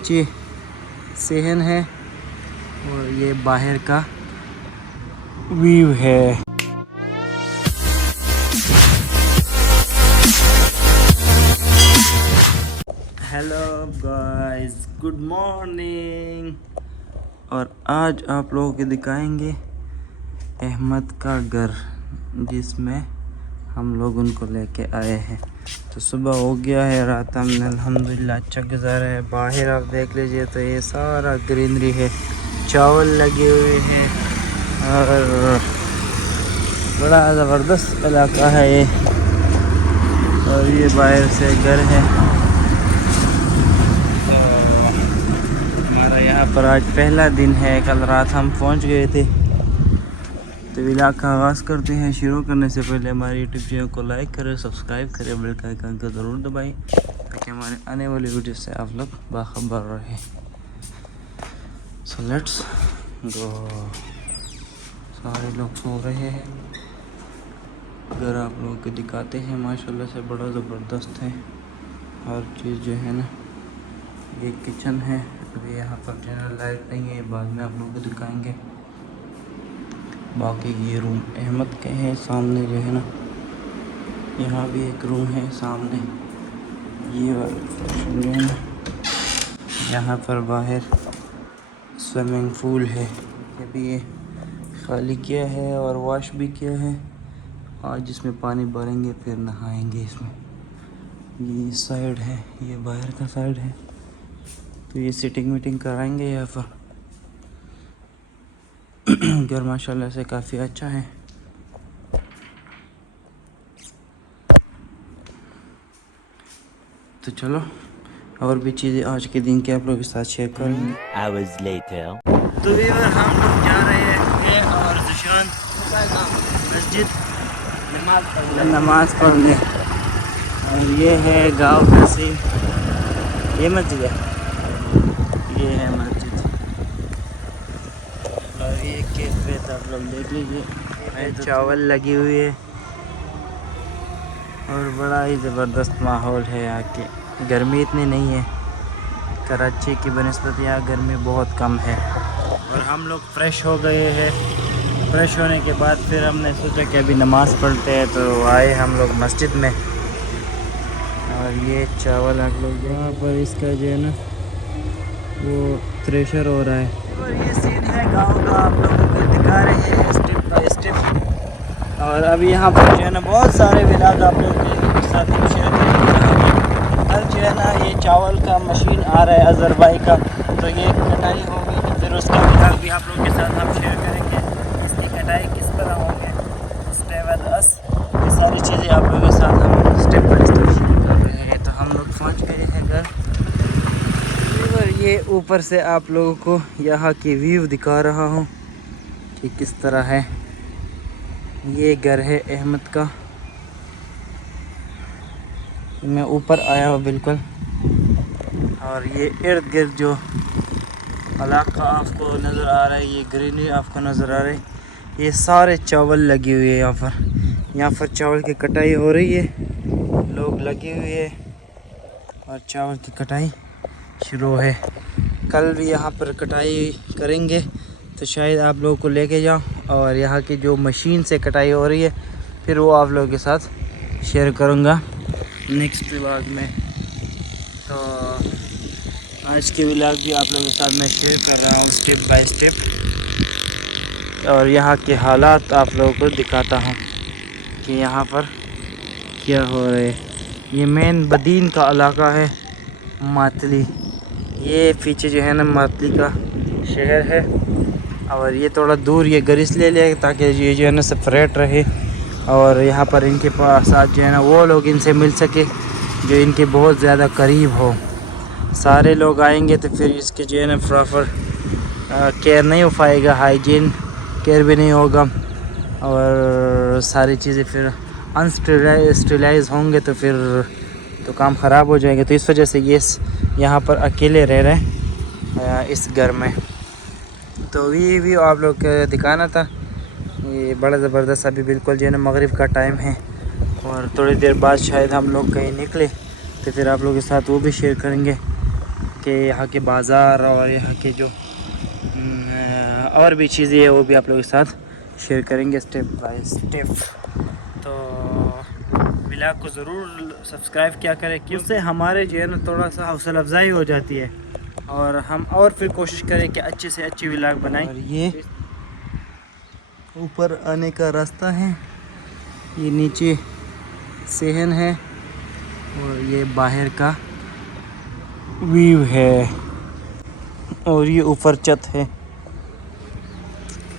नीचे सहन है और ये बाहर का व्यू है। Hello guys, good morning. और आज आप लोगों को दिखाएंगे अहमद का घर, जिसमें हम लोग उनको लेके आए हैं। तो सुबह हो गया है, रात हमने अल्हम्दुलिल्लाह अच्छा गुजारा है। बाहर आप देख लीजिए तो ये सारा ग्रीनरी है, चावल लगे हुए हैं और बड़ा ज़बरदस्त इलाका है ये। और ये बाहर से घर है। तो हमारा यहाँ पर आज पहला दिन है। कल रात हम पहुँच गए थे। तो व्लॉग का आगाज़ करते हैं। शुरू करने से पहले हमारे यूट्यूब चैनल को लाइक करें, सब्सक्राइब करें, बेल का आइकन को ज़रूर दबाएं ताकि हमारे आने वाली वीडियो से आप लोग बाखबर रहें। So let's go. सारे लोग सो रहे हैं। घर आप लोगों को दिखाते हैं, माशाल्लाह से बड़ा ज़बरदस्त है हर चीज़ जो है ना। ये किचन है। अभी यहाँ पर जनरल लाइट नहीं है, बाद में आप लोगों को दिखाएंगे। बाकी ये रूम अहमद के हैं। सामने जो है ना, यहाँ भी एक रूम है सामने। ये जो है ना, यहाँ पर बाहर स्विमिंग पूल है। ये भी ये खाली किया है और वॉश भी किया है। आज इसमें पानी भरेंगे फिर नहाएंगे इसमें। ये साइड है, ये बाहर का साइड है। तो ये सिटिंग मीटिंग कराएंगे यहाँ पर। घर माशाल्लाह से काफ़ी अच्छा है। तो चलो और भी चीज़ें आज के दिन के आप लोगों के साथ शेयर करेंगे। तो इधर हम लोग जा रहे हैं और सुशांत मस्जिद नमाज पढ़ने। और ये है गांव का सीन। ये मस्जिद है, ये है मस्जिद। और ये खेत आप लोग देख लीजिए, चावल लगी हुई है और बड़ा ही ज़बरदस्त माहौल है यहाँ के। गर्मी इतनी नहीं है, कराची की बनिस्बत यहाँ गर्मी बहुत कम है। और हम लोग फ्रेश हो गए हैं। फ्रेश होने के बाद फिर हमने सोचा कि अभी नमाज़ पढ़ते हैं, तो आए हम लोग मस्जिद में। और ये चावल आप लोग यहाँ पर इसका जो है ना वो थ्रेशर हो रहा है। और ये सीन है गांव का, आप लोगों को दिखा रहे हैं स्टेप बाय स्टेप। और अभी यहाँ पर जो है ना बहुत सारे व्लॉग आप लोगों के साथ हम शेयर करेंगे। हर जो है ना ये चावल का मशीन आ रहा है अजहर भाई का, तो ये कटाई होगी, फिर उसका व्लॉग भी आप लोगों के साथ हम शेयर करेंगे। इसकी कटाई किस तरह होगी, स्टे विद अस। ये सारी चीज़ें आप लोगों के साथ हम स्टेप बाय स्टेप शेयर कर रहे हैं। तो हम लोग पहुँच गए हैं घर। और ये ऊपर से आप लोगों को यहाँ की व्यू दिखा रहा हूँ कि किस तरह है। ये घर है अहमद का। मैं ऊपर आया हूँ बिल्कुल। और ये इर्द गिर्द जो इलाका आपको नज़र आ रहा है, ये ग्रीनरी आपको नज़र आ रहा है, ये सारे चावल लगी हुई है यहाँ पर। यहाँ पर चावल की कटाई हो रही है, लोग लगे हुए हैं और चावल की कटाई शुरू है। कल भी यहाँ पर कटाई करेंगे तो शायद आप लोगों को लेके जाऊँ और यहाँ की जो मशीन से कटाई हो रही है फिर वो आप लोगों के साथ शेयर करूँगा नेक्स्ट व्लॉग में। तो आज के व्लॉग भी आप लोगों के साथ मैं शेयर कर रहा हूँ स्टेप बाय स्टेप। और यहाँ के हालात आप लोगों को दिखाता हूँ कि यहाँ पर क्या हो रहा है। ये मेन बदीन का इलाका है, मातली। ये पीछे जो है ना मातली का शहर है। और ये थोड़ा दूर ये घर इसलिए लिया ताकि ये जो है ना सेपरेट रहे और यहाँ पर इनके पास साथ जो है ना वो लोग इनसे मिल सके जो इनके बहुत ज़्यादा करीब हो। सारे लोग आएंगे तो फिर इसके जो है ना प्रॉपर केयर नहीं हो पाएगा, हाइजीन केयर भी नहीं होगा और सारी चीज़ें फिर अनस्टेलाइज होंगे तो फिर तो काम ख़राब हो जाएंगे। तो इस वजह से ये यहाँ पर अकेले रह रहे हैं इस घर में। तो ये आप लोग को दिखाना था। ये बड़ा ज़बरदस्त अभी बिल्कुल जो है ना मगरिब का टाइम है और थोड़ी देर बाद शायद हम लोग कहीं निकले तो फिर आप लोगों के साथ वो भी शेयर करेंगे। कि यहाँ के बाज़ार और यहाँ के जो और भी चीज़ें हैं वो भी आप लोगों के साथ शेयर करेंगे स्टेप बाय स्टेप। तो व्लॉग को ज़रूर सब्सक्राइब किया करें क्योंकि उससे हमारे जो है ना थोड़ा सा हौसला अफजाई हो जाती है और हम और फिर कोशिश करें कि अच्छे से अच्छी व्लॉग बनाएं। और ये ऊपर आने का रास्ता है, ये नीचे सहन है और ये बाहर का व्यू है और ये ऊपर छत है।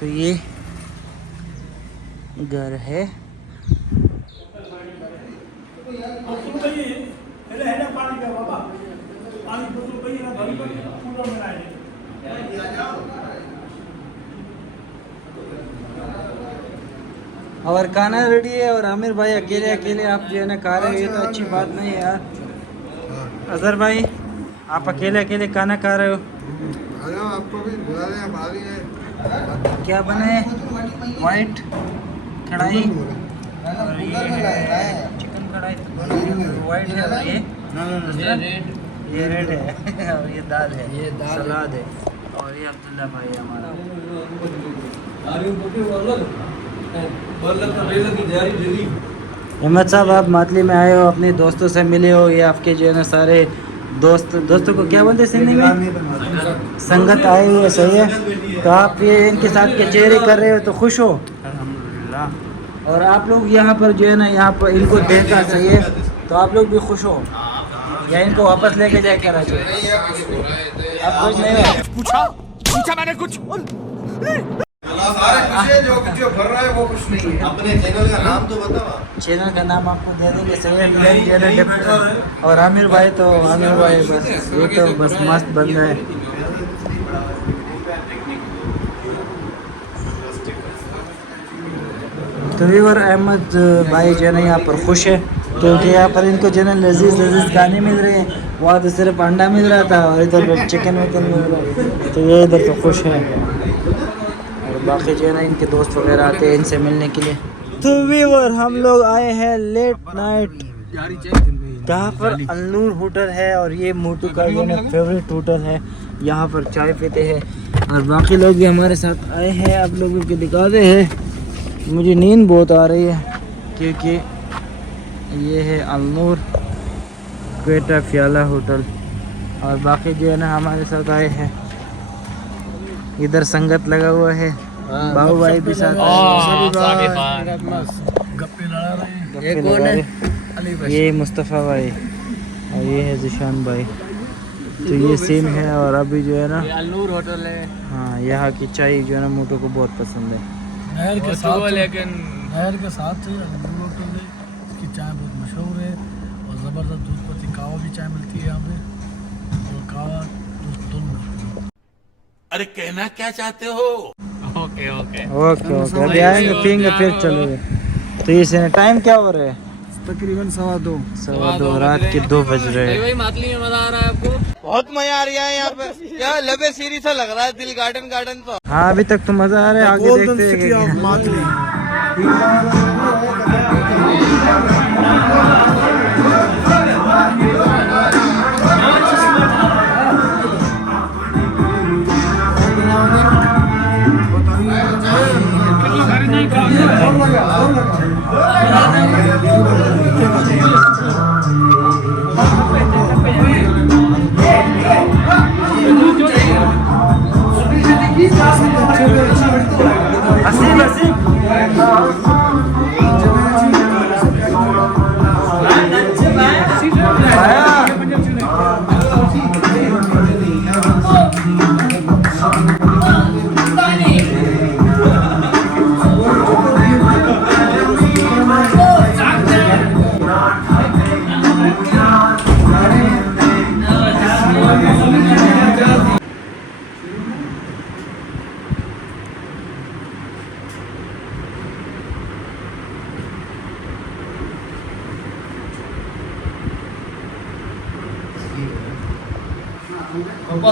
तो ये घर है। और खाना रेडी है और आमिर भाई अकेले अकेले आप जो है ना खा रहे हो, ये तो अच्छी बात नहीं है यार। अजहर भाई आप अकेले अकेले खाना खा रहे हो। आपको भी बुला रहे हैं, आ रही है। क्या बने? वाइट कढ़ाई और ये चिकन कढ़ाई वाइट है और ये रेड है और ये दाल है, ये सलाद है और ये अब्दुल्ला भाई हमारा। हिम्मत साहब आप मातली में आए हो, अपने दोस्तों से मिले हो, ये आपके जो है ना सारे दोस्तों को क्या बोलते हैं सिंधी में? संगत आए हुए, सही है। तो आप ये इनके साथ कचहरी कर रहे हो तो खुश हो? अल्हम्दुलिल्लाह। और आप लोग यहाँ पर जो है ना यहाँ पर इनको देखा, सही है, तो आप लोग भी खुश हो या इनको वापस लेके जाए कराची? आप खुश नहीं हो? पूछा मैंने कुछ सारे खुश है, जो भर रहा है वो कुछ नहीं है। अपने चैनल का नाम तो बताओ। चैनल का नाम आपको दे देंगे, सही है। और आमिर भाई तो आमिर भाई बस ये तो बस मस्त बंदा है। तो व्यूअर अहमद भाई जो है ना यहाँ पर खुश है क्योंकि यहाँ पर इनको जो है लजीज खाने मिल रहे हैं। वहाँ तो सिर्फ अंडा मिल रहा था और इधर चिकन विकन मिल रहा है, तो ये इधर तो खुश है। और बाकी जो है ना इनके दोस्त वगैरह आते हैं इनसे मिलने के लिए। तो व्यूअर हम लोग आए हैं लेट नाइट, यहाँ पर अलनूर होटल है और ये मोटू का जो है फेवरेट होटल है। यहाँ पर चाय पीते हैं और बाकी लोग भी हमारे साथ आए हैं। आप लोगों को दिखाते हैं, मुझे नींद बहुत आ रही है क्योंकि ये है अलनूर क्वेटा फ़ियाला होटल। और बाकी जो है ना हमारे साथ आए हैं, इधर संगत लगा हुआ है, बाबू भाई भी साथ गप्पे लड़ा रहे हैं। ये कौन है? ये मुस्तफ़ा भाई और ये है जिशान भाई। तो ये सीन है और अभी जो है ना अलनूर होटल है। हाँ, यहाँ की चाय जो है ना मोटो को बहुत पसंद है। नहर के साथ, लेकिन नहर के साथ अलनूर होटल है, इसकी चाय बहुत मशहूर है और ज़बरदस्त दूध पत्ती कावा भी चाय मिलती है यहाँ पे। और कावा दूध। अरे कहना क्या चाहते हो? ओके ओके ओके ओके, अभी आएंगे पियेंगे फिर चलेंगे। तो ये टाइम क्या हो रहा है? तकरीबन 2:15 रात के 2 बज रहे हैं। भाई मातली में मजा आ रहा है आपको? बहुत मजा आ रहा है यहाँ पे। क्या लबे सीरी सा लग रहा है दिल गार्डन तो। हाँ अभी तक तो मजा आ रहा है, आगे देखते हैं।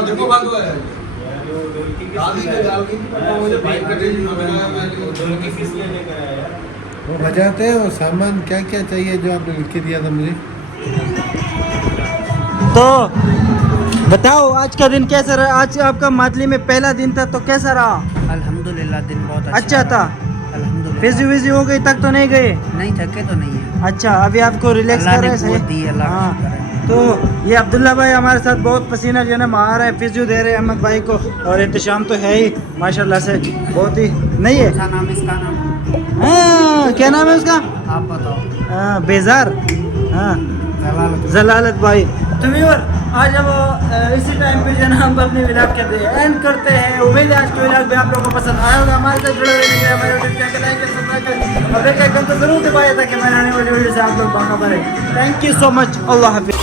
देखो बात हुआ है वो बजाते हैं। और सामान क्या क्या चाहिए जो आपने लिख के दिया था मुझे? तो बताओ आज का दिन कैसा रहा? आज आपका मादली में पहला दिन था तो कैसा रहा? अल्हम्दुलिल्लाह दिन बहुत अच्छा था। अल्हम्दुलिल्लाह। फिजी विजी हो गई तक तो नहीं गए? नहीं थके तो नहीं है। अच्छा अभी आपको रिलैक्स अल्लाह कर रहे ने हैं कुव्वत दी, अल्लाह का हाँ। शुक्र है। तो ये अब्दुल्ला भाई हमारे साथ बहुत पसीना जो है ना मार रहे हैं, फिजियो दे रहे हैं अहमद भाई को, और एहतशाम तो है ही माशाल्लाह से बहुत ही नहीं है। अच्छा नाम इसका नाम हाँ, क्या नाम है उसका? आप बताओ। हाँ, बेजार। हाँ जलालत। जलालत भाई। तो व्यूअर आज अब इसी टाइम पे जो है ना हम अपने व्लॉग के एंड करते हैं। उम्मीद है आज के व्लॉग भी आप लोगों को पसंद आया होगा। हमारे साथ जुड़े रहने के लिए हमारे यूट्यूब चैनल को लाइक सब्सक्राइब करें और बेल आइकन को जरूर दबाइए ताकि हमारे आने वाली वीडियो से आप लोग बाखबर रहे। Thank you so much. अल्लाह हाफिज़।